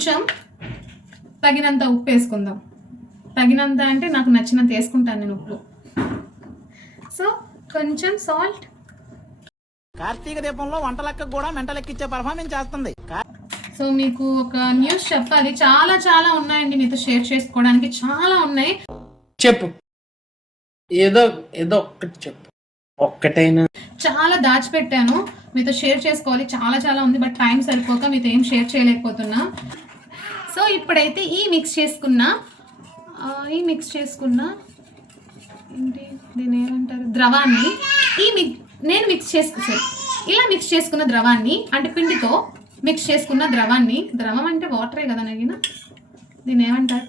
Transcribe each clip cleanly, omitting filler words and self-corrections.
కొంచెం తగినంత ఉప్పు వేసుకుందాం. తగినంత అంటే నాకు నచ్చినంత వేసుకుంటాను నేను ఉప్పు. సో కొంచెం సాల్ట్. కార్తీక దీపంలో వంటలక్క కూడా మెంటలెక్కిచ్చే పర్ఫార్మెన్స్ చేస్తుంది. సో మీకు ఒక న్యూస్ చెప్పాలి, చాలా చాలా ఉన్నాయండి మీతో షేర్ చేసుకోవడానికి, చాలా ఉన్నాయి. చెప్పు, ఏదో ఏదో ఒక్కటి చెప్పు, ఒక్కటైనా. చాలా దాచిపెట్టాను, మీతో షేర్ చేసుకోవాలి, చాలా చాలా ఉంది, బట్ టైం సరిపోక మీతో ఏం షేర్ చేయలేకపోతున్నా. సో ఇప్పుడైతే ఈ మిక్స్ చేసుకున్న ఏంటి దీన్ని ఏమంటారు, ద్రవాన్ని నేను మిక్స్ చేసుకున్నాను. ఇలా మిక్స్ చేసుకున్న ద్రవాన్ని, అంటే పిండితో మిక్స్ చేసుకున్న ద్రవాన్ని, ద్రవం అంటే వాటరే కదా నగిన, దీన్ని ఏమంటారు,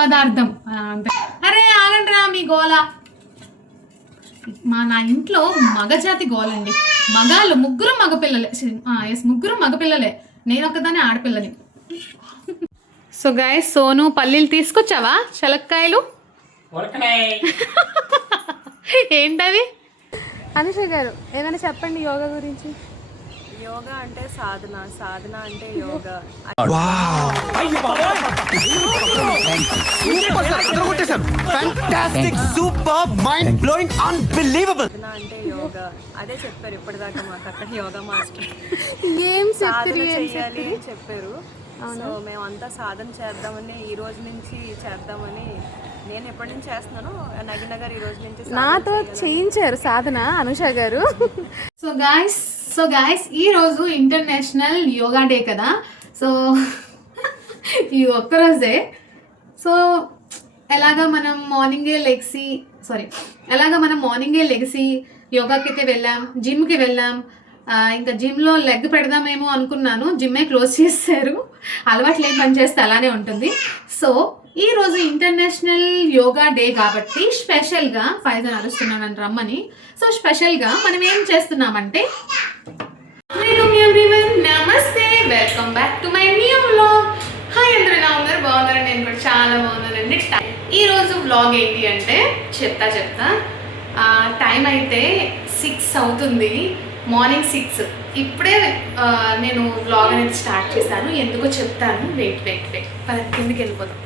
పదార్థం అంటే. అరే ఆగండి రా మీ గోల. నా ఇంట్లో మగజాతి గోలండి. మగాళ్ళు ముగ్గురు మగపిల్లలే, నేను ఒక్కదాన్ని ఆడపిల్లని. సో గైస్, సోను పల్లీలు తీసుకొచ్చావా? శలక్కాయలు ఏంటవి? అనుష గారు ఏమైనా చెప్పండి యోగా గురించి. యోగా అంటే సాధన, సాధన అంటే యోగా. సాధన అంటే యోగా, అదే చెప్పారు ఇప్పటిదాకా మాకు అక్కడ యోగా మాస్టర్. ఏం సాధన చేయాలి అని చెప్పారు. సో మేమంతా సాధన చేద్దామని, ఈ రోజు నుంచి చేద్దామని. నేను ఎప్పటి నుంచి చేస్తున్నాను, నగిన గారు ఈ రోజు నుంచి నాతో చేయించారు సాధన, అనుష గారు. సో గాయస్ ఈ రోజు ఇంటర్నేషనల్ యోగా డే కదా. సో ఈ ఒక్కరోజే. సో ఎలాగా మనం మార్నింగే లెగ్సి యోగాకి అయితే వెళ్ళాం, జిమ్కి వెళ్ళాం. ఇంకా జిమ్లో లెగ్ పెడదామేమో అనుకున్నాను, జిమ్మే క్లోజ్ చేశారు. అలవాట్లు ఏం పని చేస్తే అలానే ఉంటుంది. సో ఈరోజు ఇంటర్నేషనల్ యోగా డే కాబట్టి స్పెషల్గా ఫైజన్ అరుస్తున్నాను రమ్మని. సో స్పెషల్గా మనం ఏం చేస్తున్నామంటే, నమస్తే, welcome back to my new vlog. Hi, అందరూ ఎలా ఉన్నారు? బాగున్నారు? నేను కూడా చాలా బాగున్నానండి. ఈరోజు వ్లాగ్ ఏంటి అంటే చెప్తా. టైం అయితే 6 అవుతుంది, మార్నింగ్ 6. ఇప్పుడే నేను వ్లాగ్ అనేది స్టార్ట్ చేశాను. ఎందుకో చెప్తాను, వెయిట్ కిందకి వెళ్ళిపోతాం.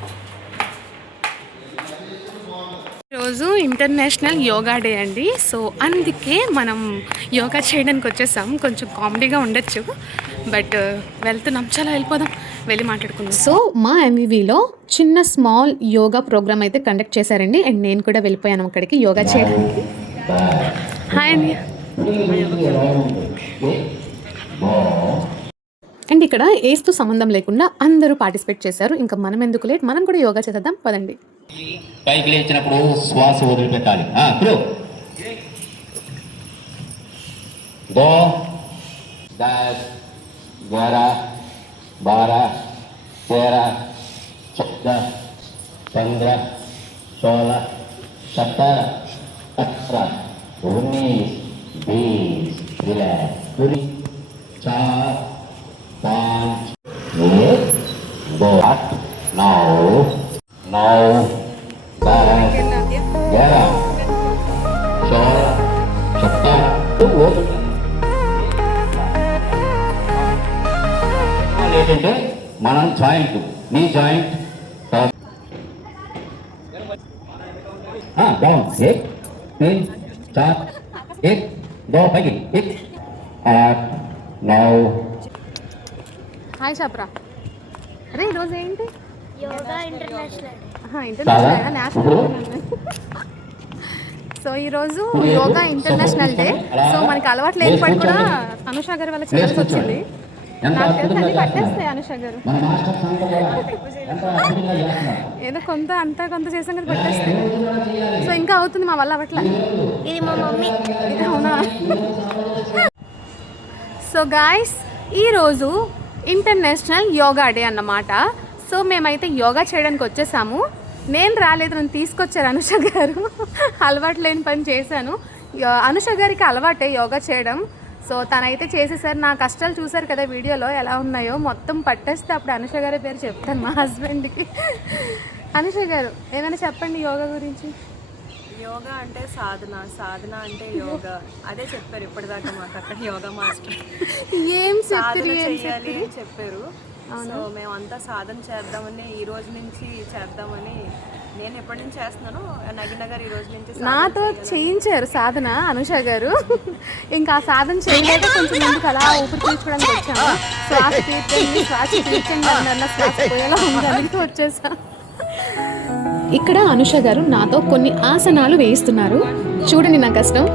ఈరోజు ఇంటర్నేషనల్ యోగా డే అండి. సో అందుకే మనం యోగా చేయడానికి వచ్చేసాం. కొంచెం కామెడీగా ఉండొచ్చు, బట్ వెళ్తున్నాం. చాలా వెళ్ళిపోదాం, వెళ్ళి మాట్లాడుకుందాం. సో మా ఎంవివిలో చిన్న స్మాల్ యోగా ప్రోగ్రామ్ అయితే కండక్ట్ చేశారండి, అండ్ నేను కూడా వెళ్ళిపోయాను అక్కడికి యోగా చేయడానికి. హాయ్ అండి. అండ్ ఇక్కడ ఏజ్తో సంబంధం లేకుండా అందరూ పార్టిసిపేట్ చేశారు. ఇంకా మనం ఎందుకు లేట్, మనం కూడా యోగా చేద్దాం పదండి. పైకి లేచినప్పుడు శ్వాస వదిలిపెట్టాలి. 2 10 11 12 13 14 15 16 17 18 19 20 relax 4 5 8 8 9 10 11 16 17 ఏంటంటే మనం జాయింట్, నీ జాయింట్ డౌన్ 1 3 4 1 2 పైకి 1 8 9. హాయ్ చెప్పరా. అరే ఈరోజు ఏంటి? యోగా ఇంటర్నేషనల్ సో ఈరోజు యోగా ఇంటర్నేషనల్ డే. సో మనకి అలవాటు లేనిపడి కూడా అనుష గారి వల్ల చేయాల్సి వచ్చింది. నాకు తెలిసి అన్ని పట్టేస్తాయి అనుష గారు, ఏదో కొంత చేసాం కదా పట్టేస్తాయి. సో ఇంకా అవుతుంది మా వల్ల అవట్లా. ఇది మా మమ్మీ. ఇది అవునా? సో గాయస్ ఈరోజు ఇంటర్నేషనల్ యోగా డే అన్నమాట. సో మేమైతే యోగా చేయడానికి వచ్చేసాము. నేను రాలేదు, నన్ను తీసుకొచ్చారు అనుష గారు. అలవాటు లేని పని చేశాను. అనుష గారికి అలవాటే యోగా చేయడం. సో తనైతే చేసేసారు. నా కష్టాలు చూసారు కదా వీడియోలో ఎలా ఉన్నాయో. మొత్తం పట్టేస్తే అప్పుడు అనుష గారి పేరు చెప్తాను మా హస్బెండ్కి. అనుష గారు ఏమైనా చెప్పండి యోగా గురించి. యోగా అంటే సాధన, సాధన అంటే యోగా. అదే చెప్పారు ఇప్పటిదాకా మాకు అక్కడ యోగా మాస్టర్. ఏం సాధన చెయ్యాలి అని చెప్పారు. సో మేమంతా సాధన చేద్దామని ఈ రోజు నుంచి చేద్దామని నేను ఎప్పటి నుంచి చేస్తున్నానో నగినగర్ ఈ రోజు నుంచి నాతో చేయించారు సాధన అనుష గారు. ఇంకా ఆ సాధన చేయలేక కొంచెం ముందుకు అలా ఊపిరి పీల్చుకోవడానికి వచ్చాము. శ్వాస పీల్చండి అన్న శ్వాస పోయేలా ఉంది, అందుకే వచ్చేసా. ఇక్కడ అనుష గారు నాతో కొన్ని ఆసనాలు వేయిస్తున్నారు. చూడండి నా కష్టం.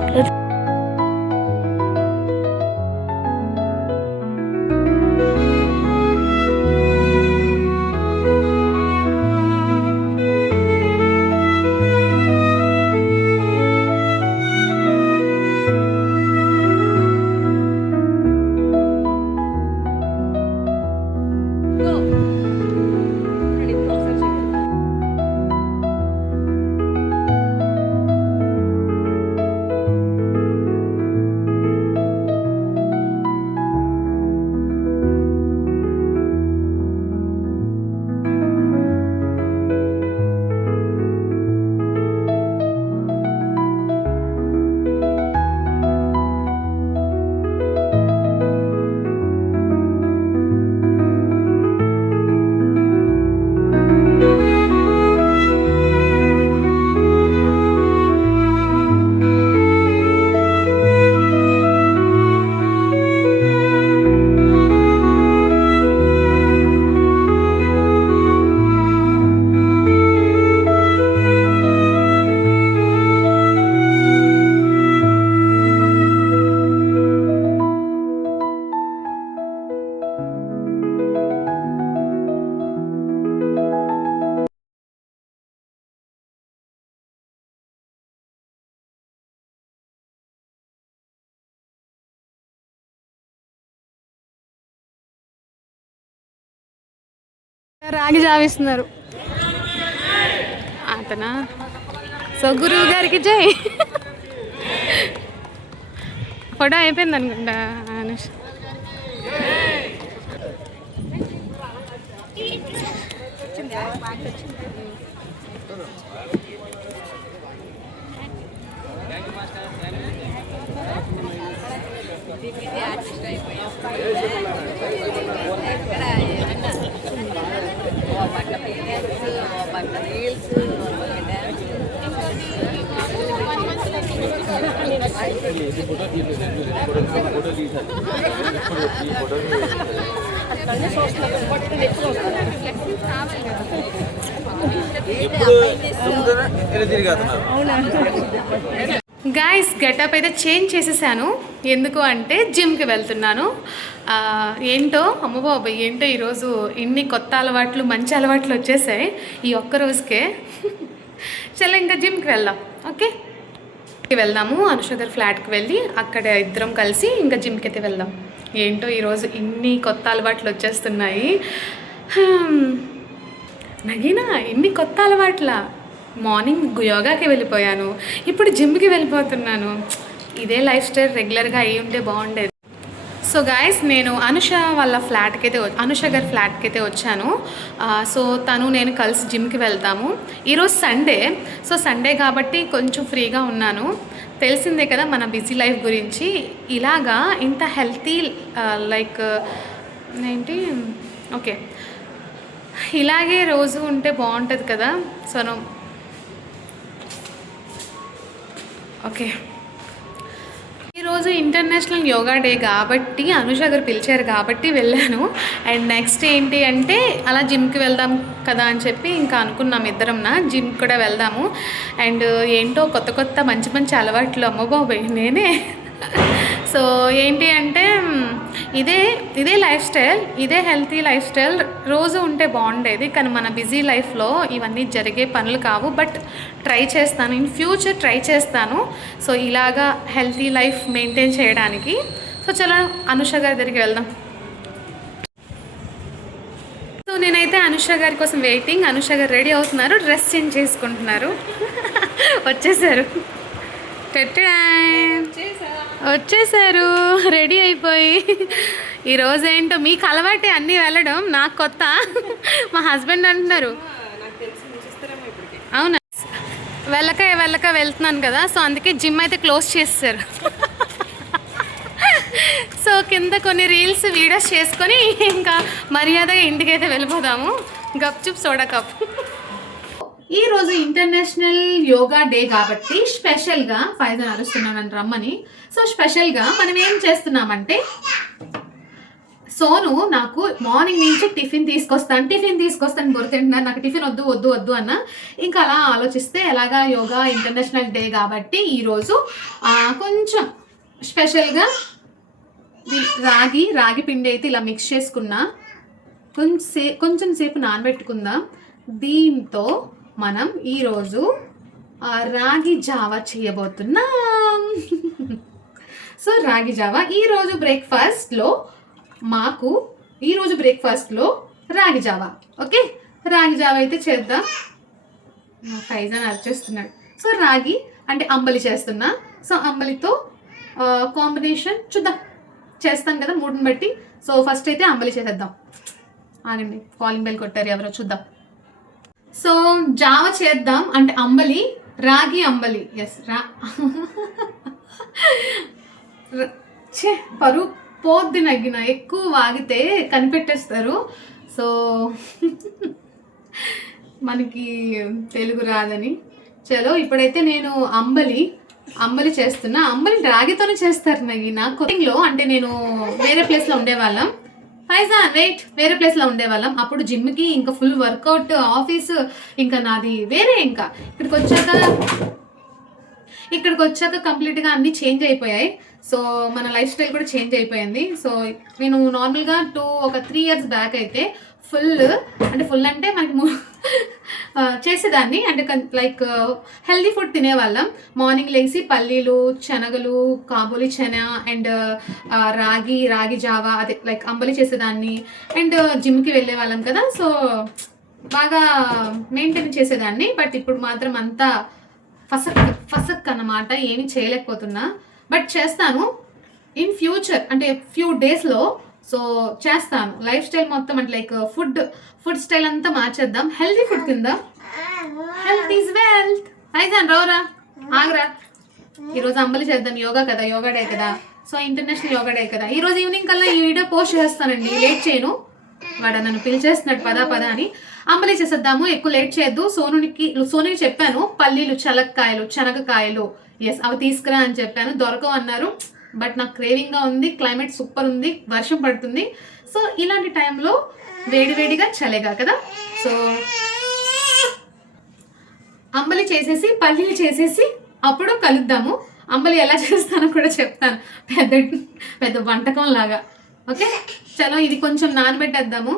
రాగి జావిస్తున్నారు అతనా. సో గురువు గారికి జై. ఫోటో అయిపోయింది అనుకుంటా అనుష్. గైస్ గెటప్ అయితే చేంజ్ చేసేసాను. ఎందుకు అంటే జిమ్కి వెళ్తున్నాను. ఏంటో అమ్మ బాబాయ్ ఏంటో ఈరోజు ఇన్ని కొత్త అలవాట్లు మంచి అలవాట్లు వచ్చేసాయి ఈ ఒక్క రోజుకే. చలో ఇంకా జిమ్కి వెళ్దాం. ఓకే వెళ్దాము. అనుష గారి ఫ్లాట్కి వెళ్ళి అక్కడ ఇద్దరం కలిసి ఇంకా జిమ్కి అయితే వెళ్దాం. ఏంటో ఈరోజు ఇన్ని కొత్త అలవాట్లు వచ్చేస్తున్నాయి. నగినా ఇన్ని కొత్త అలవాట్ల. మార్నింగ్ యోగాకి వెళ్ళిపోయాను, ఇప్పుడు జిమ్కి వెళ్ళిపోతున్నాను. ఇదే లైఫ్ స్టైల్ రెగ్యులర్గా అయ్యి ఉంటే బాగుండేది. సో గాయస్ నేను అనుష గారి ఫ్లాట్కి అయితే వచ్చాను. సో తను నేను కలిసి జిమ్కి వెళ్తాము. ఈరోజు సండే. సో సండే కాబట్టి కొంచెం ఫ్రీగా ఉన్నాను. తెలిసిందే కదా మన బిజీ లైఫ్ గురించి. ఇలాగా ఇంత హెల్తీ లైక్ ఏంటి ఓకే ఇలాగే రోజు ఉంటే బాగుంటుంది కదా. సో ఓకే ఈరోజు ఇంటర్నేషనల్ యోగా డే కాబట్టి అనుష గారు పిలిచారు కాబట్టి వెళ్ళాను. అండ్ నెక్స్ట్ ఏంటి అంటే అలా జిమ్కి వెళ్దాం కదా అని చెప్పి ఇంకా అనుకున్నాం ఇద్దరంనా జిమ్కి కూడా వెళ్దాము. అండ్ ఏంటో కొత్త కొత్త మంచి మంచి అలవాట్లు అమ్మ బాబాయ్ నేనే. సో ఏంటి అంటే ఇదే లైఫ్ స్టైల్, ఇదే హెల్తీ లైఫ్ స్టైల్ రోజు ఉంటే బాగుండేది. కానీ మన బిజీ లైఫ్లో ఇవన్నీ జరిగే పనులు కావు. బట్ ట్రై చేస్తాను, ఇన్ ఫ్యూచర్ ట్రై చేస్తాను. సో ఇలాగా హెల్తీ లైఫ్ మెయింటైన్ చేయడానికి. సో చలో అనుష గారి దగ్గరికి వెళ్దాం. సో నేనైతే అనుష గారి కోసం వెయిటింగ్. అనుష గారు రెడీ అవుతున్నారు, డ్రెస్ చేంజ్ చేసుకుంటున్నారు. వచ్చేసారు, వచ్చేసారు రెడీ అయిపోయి. ఈరోజు ఏంటో మీకు అలవాటే అన్నీ వెళ్ళడం, నాకు కొత్త. మా హస్బెండ్ అంటున్నారు అవునా వెళ్ళక వెళ్తున్నాను కదా, సో అందుకే జిమ్ అయితే క్లోజ్ చేస్తారు. సో కింద కొన్ని రీల్స్ వీడియోస్ చేసుకొని ఇంకా మర్యాదగా ఇంటికైతే వెళ్ళిపోదాము. గప్చుప్ సోడా కప్. ఈరోజు ఇంటర్నేషనల్ యోగా డే కాబట్టి స్పెషల్గా ఫైజన్ అరుస్తున్నానని రమ్మని. సో స్పెషల్గా మనం ఏం చేస్తున్నామంటే, సోను నాకు మార్నింగ్ నుంచి టిఫిన్ తీసుకొస్తాను గుర్తింటున్నారు. నాకు టిఫిన్ వద్దు అన్న. ఇంకా అలా ఆలోచిస్తే ఎలాగా యోగా ఇంటర్నేషనల్ డే కాబట్టి ఈరోజు కొంచెం స్పెషల్గా రాగి పిండి అయితే ఇలా మిక్స్ చేసుకున్నా, కొంచెం సేపు నానబెట్టుకుందాం. దీంతో మనం ఈరోజు రాగి జావా చేయబోతున్నాం. సో రాగి జావా ఈరోజు బ్రేక్ఫాస్ట్లో రాగి జావా. ఓకే, రాగి జావా అయితే చేద్దాం. ఫైజాన్ అర్చేస్తున్నాడు. సో రాగి అంటే అంబలి చేస్తున్నా. సో అంబలితో కాంబినేషన్ చూద్దాం, చేస్తాం కదా మూడుని బట్టి. సో ఫస్ట్ అయితే అంబలి చేసేద్దాం. ఆగండి, కాలింగ్ బెల్ కొట్టారు ఎవరో, చూద్దాం. సో జావ చేద్దాం అంటే అంబలి, రాగి అంబలి. ఎస్ పరువు పోద్ది నగ్గిన, ఎక్కువ వాగితే కనిపెట్టేస్తారు. సో మనకి తెలుగు రాదని. చలో ఇప్పుడైతే నేను అంబలి చేస్తున్నా. అంబలి రాగితోనే చేస్తారు నగిన. కుకింగ్లో అంటే నేను వేరే ప్లేస్లో ఉండేవాళ్ళం. ఫైజాన్ వెయిట్, వేరే ప్లేస్లో ఉండేవాళ్ళం. అప్పుడు జిమ్కి ఇంకా ఫుల్ వర్కౌట్, ఆఫీసు ఇంకా నాది వేరే. ఇంకా ఇక్కడికి వచ్చాక కంప్లీట్గా అన్నీ చేంజ్ అయిపోయాయి. సో మన లైఫ్ స్టైల్ కూడా చేంజ్ అయిపోయింది. సో నేను నార్మల్గా 3 years బ్యాక్ అయితే ఫుల్ అంటే మనకి చేసేదాన్ని. అంటే లైక్ హెల్దీ ఫుడ్ తినేవాళ్ళం. మార్నింగ్ లేచి పల్లీలు, శనగలు, కాబూలి చెన అండ్ రాగి జావా, అదే లైక్ అంబలి చేసేదాన్ని. అండ్ జిమ్కి వెళ్ళే వాళ్ళం కదా, సో బాగా మెయింటైన్ చేసేదాన్ని. బట్ ఇప్పుడు మాత్రం అంతా ఫసక్ అన్నమాట, ఏమీ చేయలేకపోతున్నా. బట్ చేస్తాను ఇన్ ఫ్యూచర్, అంటే ఫ్యూ డేస్లో. సో చేస్తాను. లైఫ్ స్టైల్ మొత్తం అంటే లైక్ ఫుడ్ స్టైల్ అంతా మార్చేద్దాం. హెల్తీ ఫుడ్ తిందాం. Health is wealth. ఫైజాన్ రావురా, ఆగరా. ఈరోజు అంబలి చేద్దాం. యోగా డే కదా. సో ఇంటర్నేషనల్ యోగా డే కదా. ఈరోజు ఈవినింగ్ కల్లా ఈ వీడియో పోస్ట్ చేస్తానండి, లేట్ చేయను. వాడు నన్ను పిలిచేస్తున్నాడు పదా అని. అంబలి చేసేద్దాము, ఎక్కువ లేట్ చేయొద్దు. సోనుకి చెప్పాను పల్లీలు, శనగకాయలు ఎస్ అవి తీసుకురా అని చెప్పాను. దొరకవు అన్నారు. బట్ నాకు క్రేవింగ్గా ఉంది. క్లైమేట్ సూపర్ ఉంది, వర్షం పడుతుంది. సో ఇలాంటి టైంలో వేడివేడిగా చలేగా కదా. సో అంబలి చేసేసి పల్లీలు చేసేసి అప్పుడు కలుద్దాము. అంబలి ఎలా చేస్తానో కూడా చెప్తాను, పెద్ద వంటకం లాగా. ఓకే చలో, ఇది కొంచెం నానబెట్టేద్దాము.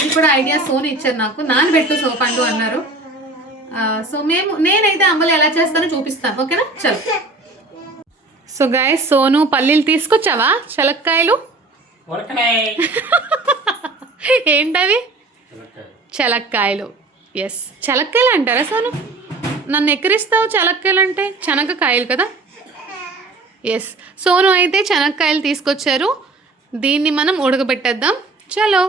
ఇది కూడా ఐడియా సోను ఇచ్చారు నాకు, నానబెట్టు సోపండు అన్నారు. సో నేనైతే అంబలి ఎలా చేస్తానో చూపిస్తాను. ఓకేనా, చలో. సో గైస్, సోను పల్లీలు తీసుకొచ్చావా? శనక్కాయలు ఏంటవి? శనక్కాయలు. ఎస్, శనక్కాయలు అంటారా సోను? నన్ను ఎక్కిరిస్తావు. శనక్కాయలు అంటే శనగకాయలు కదా. ఎస్, సోను అయితే శనక్కాయలు తీసుకొచ్చారు. దీన్ని మనం ఉడకబెట్టేద్దాం. చలో.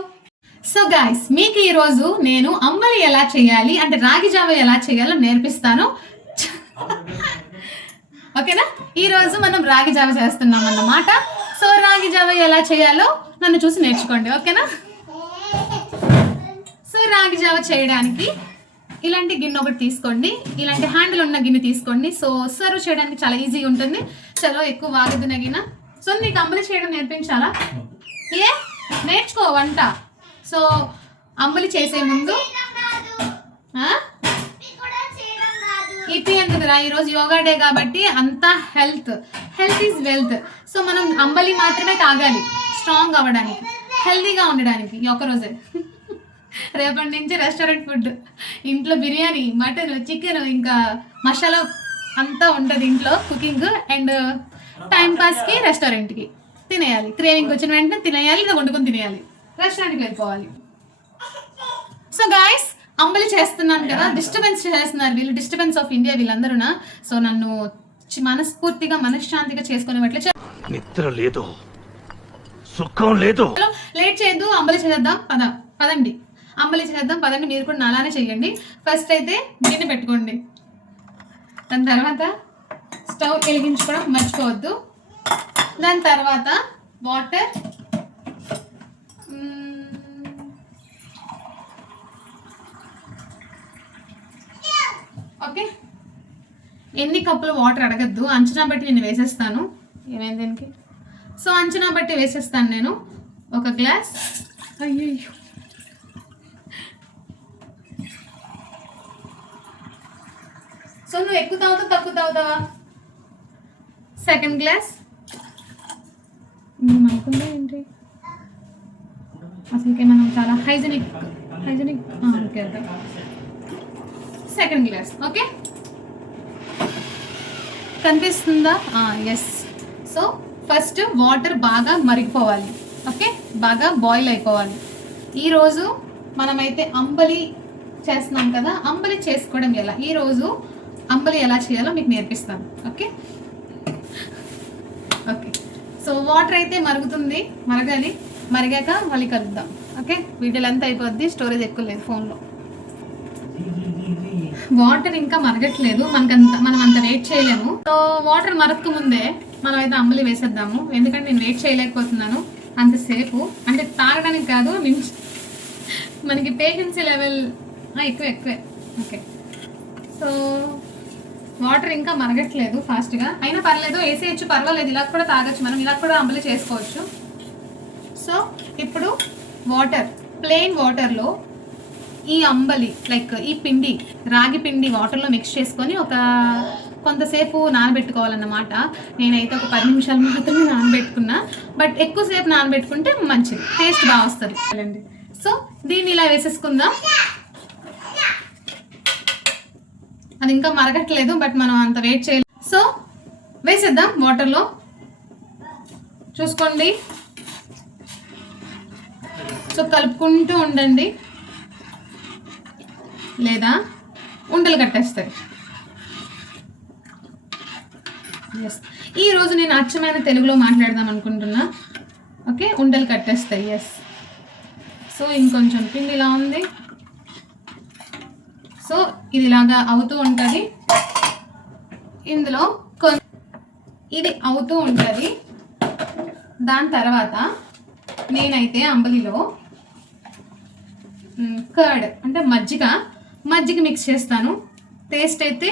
సో గైస్, మీకు ఈరోజు నేను అంబలి ఎలా చేయాలి అంటే రాగి జావ ఎలా చేయాలో నేర్పిస్తాను. ఓకేనా, ఈరోజు మనం రాగి జావ చేస్తున్నాం అన్నమాట. సో రాగి జావ ఎలా చేయాలో నన్ను చూసి నేర్చుకోండి. ఓకేనా. సో రాగి జావ చేయడానికి ఇలాంటి గిన్నె ఒకటి తీసుకోండి. ఇలాంటి హ్యాండిల్ ఉన్న గిన్నె తీసుకోండి. సో సర్వ్ చేయడానికి చాలా ఈజీగా ఉంటుంది. చలో, ఎక్కువ వాగదు నగిన. సో నీకు అంబలి చేయడం నేర్పించాలా? నేర్చుకో వంట. సో అంబలి చేసే ముందు ఇది ఎందుకురా, ఈరోజు యోగా డే కాబట్టి అంతా హెల్త్ ఈజ్ వెల్త్. సో మనం అంబలి మాత్రమే తాగాలి స్ట్రాంగ్ అవ్వడానికి, హెల్తీగా ఉండడానికి. ఈ ఒక్కరోజే. రేపటి నుంచి రెస్టారెంట్ ఫుడ్, ఇంట్లో బిర్యానీ, మటన్, చికెన్, ఇంకా మసాలా అంతా ఉంటుంది ఇంట్లో కుకింగ్. అండ్ టైంపాస్కి రెస్టారెంట్కి తినేయాలి. క్రేవింగ్ వచ్చిన వెంటనే తినేయాలి, లేదా వండుకొని తినేయాలి, రెస్టారెంట్కి వెళ్ళిపోవాలి. సో గాయస్, అంబలి చేస్తున్నాను కదా, డిస్టర్బెన్స్ చేస్తున్నారు వీళ్ళు, డిస్టర్బెన్స్ ఆఫ్ ఇండియా వీళ్ళందరూ. సో నన్ను మనస్ఫూర్తిగా మనశ్శాంతిగా చేసుకునేవట్లే. నిద్ర లేదు, సుఖం లేదు. లేట్ చేయొద్దు, అంబలి చేద్దాం. పదండి, అంబలి చేద్దాం పదండి. మీరు కూడా అలానే చెయ్యండి. ఫస్ట్ అయితే గిన్నె పెట్టుకోండి. దాని తర్వాత స్టవ్ వెలిగించుకోవడం మర్చిపోవద్దు. దాని తర్వాత వాటర్ ఓకే. ఎన్ని కప్పులు వాటర్ అడగద్దు, అంచనా బట్టి నేను వేసేస్తాను. ఏమైంది దీనికి? సో అంచనా బట్టి వేసేస్తాను నేను. 1 గ్లాస్. అయ్యో, సో నువ్వు ఎక్కువ తాగుతావు తక్కువ తాగుతావా? 2nd glass. అనుకుందా ఏంటి అసలుకే మనం చాలా hygienic okay okay. 2nd glass. Okay, కనిపిస్తుందా? ఎస్. సో ఫస్ట్ వాటర్ బాగా మరిగిపోవాలి. ఓకే, బాగా బాయిల్ అయిపోవాలి. ఈరోజు మనమైతే అంబలి చేస్తున్నాం కదా, అంబలి చేసుకోవడం ఎలా, ఈరోజు అంబలి ఎలా చేయాలో మీకు నేర్పిస్తాను. Okay okay. సో వాటర్ అయితే మరుగుతుంది, మరగాలి. మరిగాక మళ్ళీ కలుద్దాం. ఓకే, వీడియో లెంత్ అయిపోద్ది, స్టోరేజ్ ఎక్కువ లేదు ఫోన్లో. వాటర్ ఇంకా మరగట్లేదు, మనం అంత వెయిట్ చేయలేము. సో వాటర్ మరగక ముందే మనం అయితే అంబలి వేసేద్దాము. ఎందుకంటే నేను వెయిట్ చేయలేకపోతున్నాను అంతసేపు. అంటే తాగడానికి కాదు, మీన్స్ మనకి పేషెన్సీ లెవెల్ ఎక్కువే. ఓకే, సో వాటర్ ఇంకా మరగట్లేదు ఫాస్ట్గా. అయినా పర్లేదు, వేసేయచ్చు, పర్వాలేదు. ఇలా కూడా తాగొచ్చు, మనం ఇలా కూడా అంబలి చేసుకోవచ్చు. సో ఇప్పుడు వాటర్, ప్లెయిన్ వాటర్లో ఈ అంబలి లైక్ ఈ పిండి, రాగి పిండి వాటర్లో మిక్స్ చేసుకొని కొంతసేపు నానబెట్టుకోవాలన్నమాట. నేనైతే ఒక 10 నిమిషాలు మాత్రమే నానబెట్టుకున్నా, బట్ ఎక్కువసేపు నానబెట్టుకుంటే మంచిది, టేస్ట్ బాగా వస్తుంది. సో దీన్ని ఇలా వేసేసుకుందాం. అది ఇంకా మరగట్లేదు, బట్ మనం అంత వెయిట్ చేయలేదు. సో వేసేద్దాం వాటర్లో. చూసుకోండి, సో కలుపుకుంటూ ఉండండి, లేదా ఉండలు కట్టేస్తాయి. ఎస్, ఈరోజు నేను అచ్చమైన తెలుగులో మాట్లాడదాం అనుకుంటున్నా. ఓకే, ఉండలు కట్టేస్తాయి. ఎస్. సో ఇంకొంచెం పిండి ఇలా ఉంది. సో ఇది ఇలాగా అవుతూ ఉంటుంది, ఇందులో ఇది అవుతూ ఉంటుంది. దాని తర్వాత నేనైతే అంబలిలో కర్డ్ అంటే మజ్జిగ మిక్స్ చేస్తాను. టేస్ట్ అయితే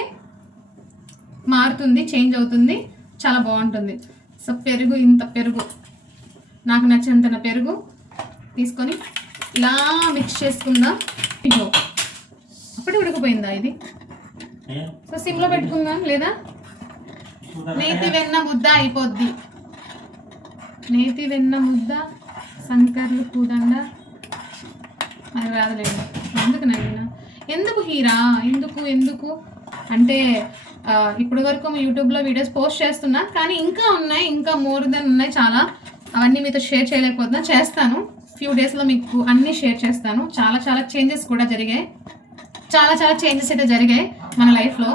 మారుతుంది, చేంజ్ అవుతుంది, చాలా బాగుంటుంది. సో ఇంత పెరుగు, నాకు నచ్చినంత పెరుగు తీసుకొని ఇలా మిక్స్ చేసుకుందాం. అప్పుడే ఉడికిపోయిందా ఇది? సో సిమ్లో పెట్టుకుందాం, లేదా నేతి వెన్న ముద్ద అయిపోద్ది. నేతి వెన్న ముద్ద, శంకర్లు కూదండ, అది రాదులేండి. ఎందుకు నవీన, ఎందుకు హీరా, ఎందుకు అంటే ఇప్పటి వరకు యూట్యూబ్లో వీడియోస్ పోస్ట్ చేస్తున్నా, కానీ ఇంకా ఉన్నాయి, ఇంకా మోర్ దెన్ ఉన్నాయి చాలా. అవన్నీ మీతో షేర్ చేయలేకపోతున్నా, చేస్తాను. ఫ్యూ డేస్లో మీకు అన్నీ షేర్ చేస్తాను. చాలా చేంజెస్ కూడా జరిగాయి, చాలా చేంజెస్ అయితే జరిగాయి మన లైఫ్లో.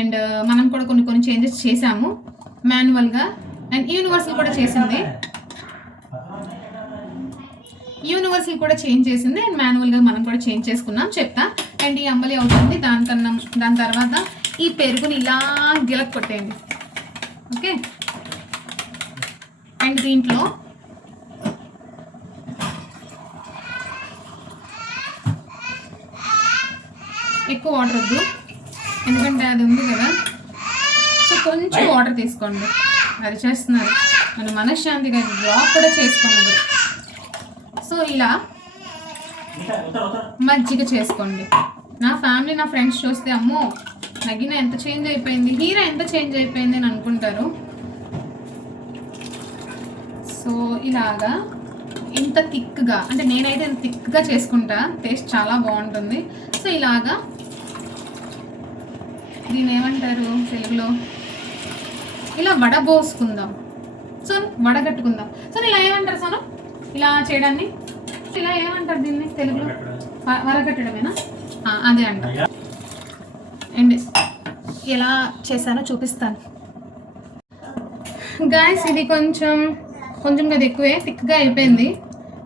అండ్ మనం కూడా కొన్ని చేంజెస్ చేసాము మాన్యువల్గా. అండ్ యూనివర్సల్ కూడా చేసింది, యూనివర్సల్ కూడా చేంజ్ చేసింది. అండ్ మాన్యువల్గా మనం కూడా చేంజ్ చేసుకున్నాం, చెప్తా. అండ్ ఈ అంబలి అవుతుంది. దాని తర్వాత ఈ పెరుగుని ఇలా గిలక్ కొట్టేయండి. ఓకే, అండ్ దీంట్లో ఎక్కువ వాటర్ వద్దు, ఎందుకంటే అది ఉంది కదా. సో కొంచెం వాటర్ తీసుకోండి. అది చేస్తున్నారు మన మనశ్శాంతిగా బ్లాక్ కూడా చేసుకున్నారు. సో ఇలా మజ్జిగ చేసుకోండి. నా ఫ్యామిలీ, నా ఫ్రెండ్స్ చూస్తే అమ్మో నగిన ఎంత చేంజ్ అయిపోయింది, హీరా ఎంత చేంజ్ అయిపోయింది అని అనుకుంటారు. సో ఇలాగా ఇంత థిక్గా, అంటే నేనైతే ఇంత థిక్గా చేసుకుంటా, టేస్ట్ చాలా బాగుంటుంది. సో ఇలాగా దీన్ని ఏమంటారు తెలుగులో, ఇలా వడబోసుకుందాం. సో వడగట్టుకుందాం. సో ఇలా ఏమంటారు సోను, ఇలా చేయడాన్ని ఇలా ఏమంటారు దీన్ని తెలుగులో? వడగట్టడమేనా? అదే అంట. అండ్ ఎలా చేశానో చూపిస్తాను గాయస్. ఇది కొంచెం కదా ఎక్కువే థిక్గా అయిపోయింది.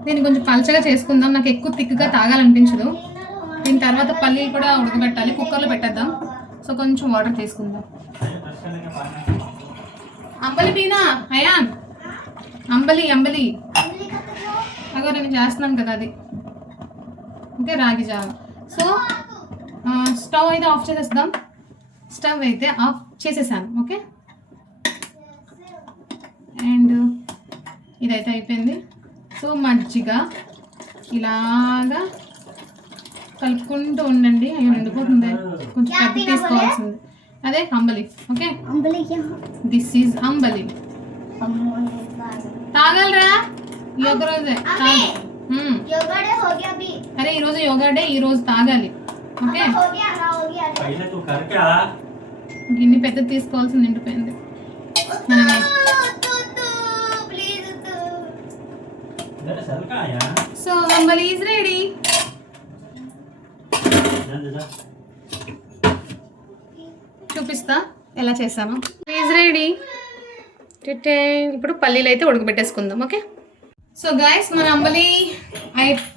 దీన్ని కొంచెం పలచగా చేసుకుందాం. నాకు ఎక్కువ థిక్గా తాగాలనిపించదు. దీని తర్వాత పల్లీలు కూడా ఉడకబెట్టాలి, కుక్కర్లో పెట్టేద్దాం. సో కొంచెం వాటర్ తీసుకుందాం. అంబలి పీనా అయాన్, అంబలి అగో నేను చేస్తున్నాను కదా అది. ఓకే, రాగి జావ. సో స్టవ్ అయితే ఆఫ్ చేసేద్దాం. స్టవ్ అయితే ఆఫ్ చేసేసాను. ఓకే, అండ్ ఇదైతే అయిపోయింది. సో మజ్జిగ ఇలాగా కలుపుకుంటూ ఉండండి. అయ్యో నిండిపోతుంది, కొంచెం పెద్ద తీసుకోవాల్సింది. అదే అంబలి. ఓకే, దిస్ ఈజ్ అంబలి. తాగలరా ఈ ఒక్క రోజే. అరే ఈరోజు యోగా డే, ఈ రోజు తాగాలి. ఓకే, గిన్నె పెద్దది తీసుకోవాల్సింది, నిండిపోయింది. So ambali is ready. చూపిస్తా ఎలా చేసాను. Is ready. ఇప్పుడు పల్లీలు అయితే ఉడకబెట్టేసుకుందాం. ఓకే, సో గైస్ మన అంబలి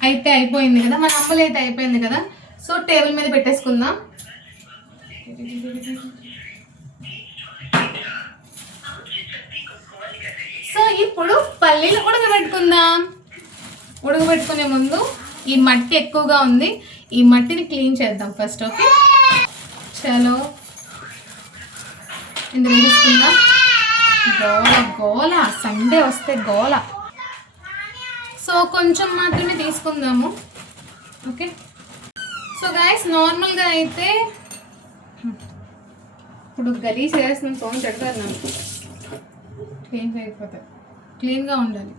అయితే అయిపోయింది కదా. సో టేబుల్ మీద పెట్టేసుకుందాం. సో ఇప్పుడు పల్లీలు ఉడకబెట్టుకునే ముందు ఈ మట్టి ఎక్కువగా ఉంది, ఈ మట్టిని క్లీన్ చేద్దాం ఫస్ట్. ఓకే, చలో ఇందులో వేసుకుందాం. గోల సండే వస్తే గోల. సో కొంచెం మాత్రమే తీసుకుందాము. ఓకే, సో గైస్ నార్మల్గా అయితే ఇప్పుడు గలీజ్ చేస్తున్నాను, సౌండ్ చెడతారు నాకు. క్లీన్ అయిపోతాయి, క్లీన్గా ఉండాలి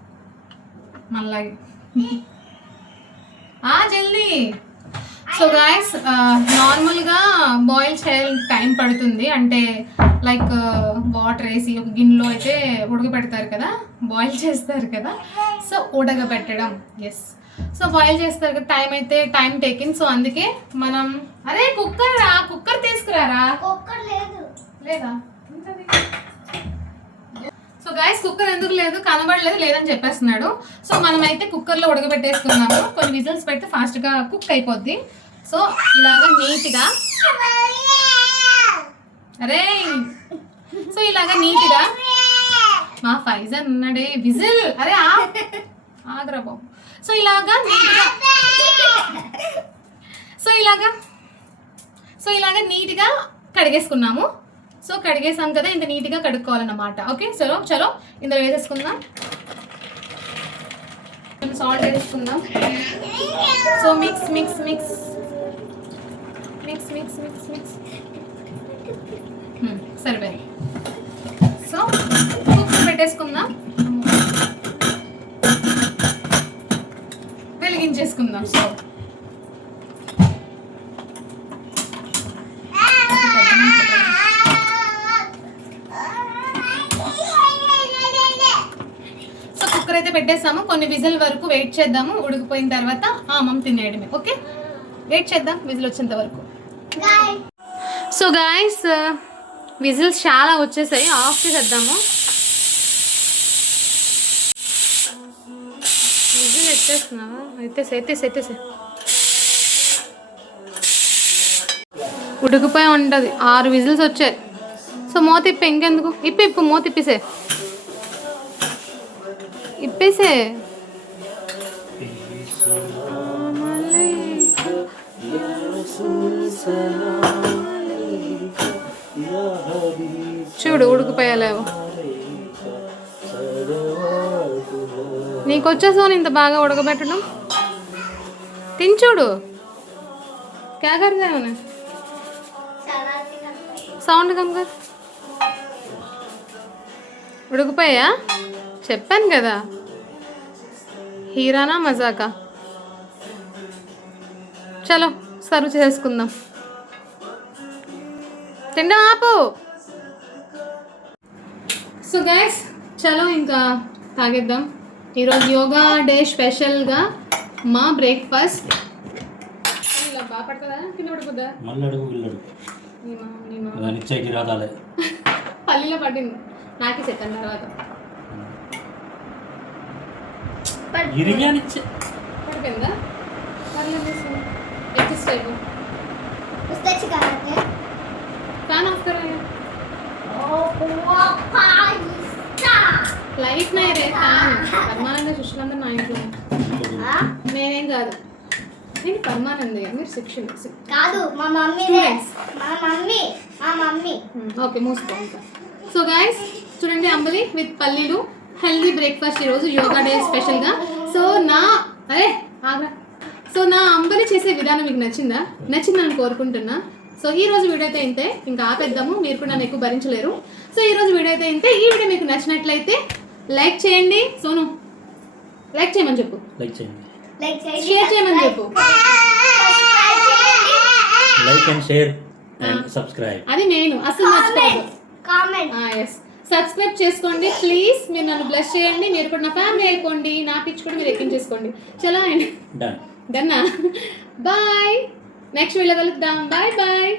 మళ్ళీ. జల్దీ. సో గాయస్ నార్మల్గా బాయిల్ చేయాలంటే టైం పడుతుంది. అంటే లైక్ వాటర్ వేసి ఒక గిన్నెలో అయితే ఉడకబెడతారు కదా, బాయిల్ చేస్తారు కదా. సో ఉడకబెట్టడం, ఎస్. సో బాయిల్ చేస్తారు కదా, టైం టేకింగ్. సో అందుకే మనం అరే కుక్కర్ తీసుకురారా. లేదా సో గాయస్ కుక్కర్ ఎందుకు లేదు, కనబడలేదు, లేదని చెప్పేస్తున్నాడు. సో మనమైతే కుక్కర్లో ఉడకబెట్టేసుకున్నాము. కొన్ని విజిల్స్ పెడితే ఫాస్ట్గా కుక్ అయిపోద్ది. సో ఇలాగా నీట్గా మా ఫైజన్ ఉన్నాడే విజిల్. అరే ఆగ్రా బాబు. సో ఇలాగా నీట్గా కడిగేసుకున్నాము. సో కడిగేసాం కదా, ఇంత నీట్గా కడుక్కోవాలన్నమాట. ఓకే, చలో ఇందులో వేసేసుకుందాం. సాల్ట్ వేసుకుందాం. సో మిక్స్ సరిపోయి. సో కుక్కర్ పెట్టేసుకుందాం, వెలిగించేసుకుందాం. సో కుక్కర్ అయితే పెట్టేస్తాము. కొన్ని విజిల్ వరకు వెయిట్ చేద్దాము. ఉడికిపోయిన తర్వాత ఆమం తినేయడమే. ఓకే, వెయిట్ చేద్దాం విజిల్ వచ్చేంత వరకు. సో గాయస్ విజిల్స్ చాలా వచ్చేసాయి, ఆఫ్ చేసేద్దాము. విజిల్ ఎత్తేస్తున్నావా? ఎత్తేసే. ఉడికిపోయి ఉంటుంది. 6 విజిల్స్ వచ్చాయి. సో మూత ఇప్పి, ఇంకెందుకు ఇప్పు మూత ఇప్పేసే. చూడు ఉడికిపోయాలేవో. నీకు వచ్చేసాను ఇంత బాగా ఉడకబెట్టడం. తిని చూడు. క్యా కర్తా है उन्हें? సౌండ్ కమ్ కర్. ఉడికిపోయా చెప్పాను కదా. హీరానా మజాకా. చలో సర్వ్ చేసుకుందాం. తిండా ఆపు. సో గైస్ చలో ఇంకా తాగేద్దాం. ఈరోజు యోగా డే స్పెషల్గా మా బ్రేక్ఫాస్ట్. బాగా పడుతుందా కింద పడిపోద్దా? పల్లీలో పట్టింది నాకే చెప్పాను తర్వాత. పడిపోయిందా? పర్లేదు అడ్జస్ట్ అయిపో. ఫ్యాన్ ఆఫ్ करो లైట్ నై రే ఫ్యాన్ పర్మానంద సుష్లందరూ నా ఇంట్లో నేనేం కాదు నేను పర్మానంద మీరు సెక్షన్ కాదు మా మమ్మీ ఓకే మూసుకో ఇంకా సో గైస్ చూడండి అంబలి విత్ పల్లీలు హెల్దీ బ్రేక్ఫాస్ట్ ఈరోజు యోగా డే స్పెషల్గా సో నా అంబలి చేసే విధానం మీకు నచ్చిందని కోరుకుంటున్నా సో ఈ రోజు వీడియో అయితే ఇంతే ఇంకా ఆపేద్దాము మీరు కూడా నన్ను ఎక్కువ భరించలేరు సో ఈ రోజు వీడియో అయితే ఇంతే ఈ వీడియో మీకు నచ్చినట్లయితే లైక్ చేయండి సోను లైక్ చేయమని చెప్పు లైక్ చేయండి, షేర్ చేయమని చెప్పు like and share and subscribe. అది నేను అసలు మర్చిపోదు కామెంట్ ఎస్ సబ్స్క్రైబ్ చేసుకోండి ప్లీజ్ మీరు నన్ను బ్లెస్ చేయండి మీరు కూడా నా ఫ్యామిలీ అయిపోండి నా పిచ్ కూడా మీరు ఎక్కించేసుకోండి చలో అండి డన్. డన్నా బాయ్ నెక్స్ట్ వీడియో కలుద్దాం బాయ్ బాయ్